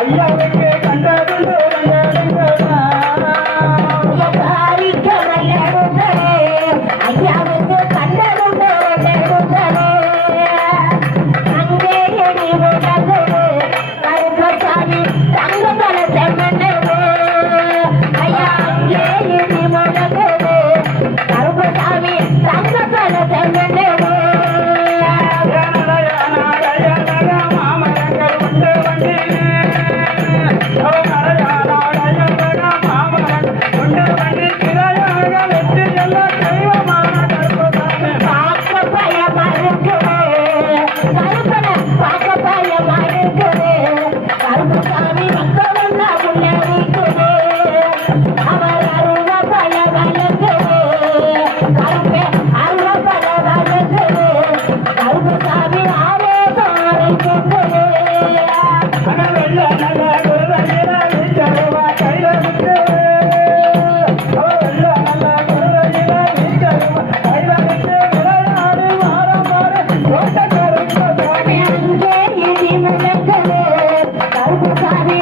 ஐயா உனக்கு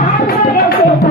Thank you.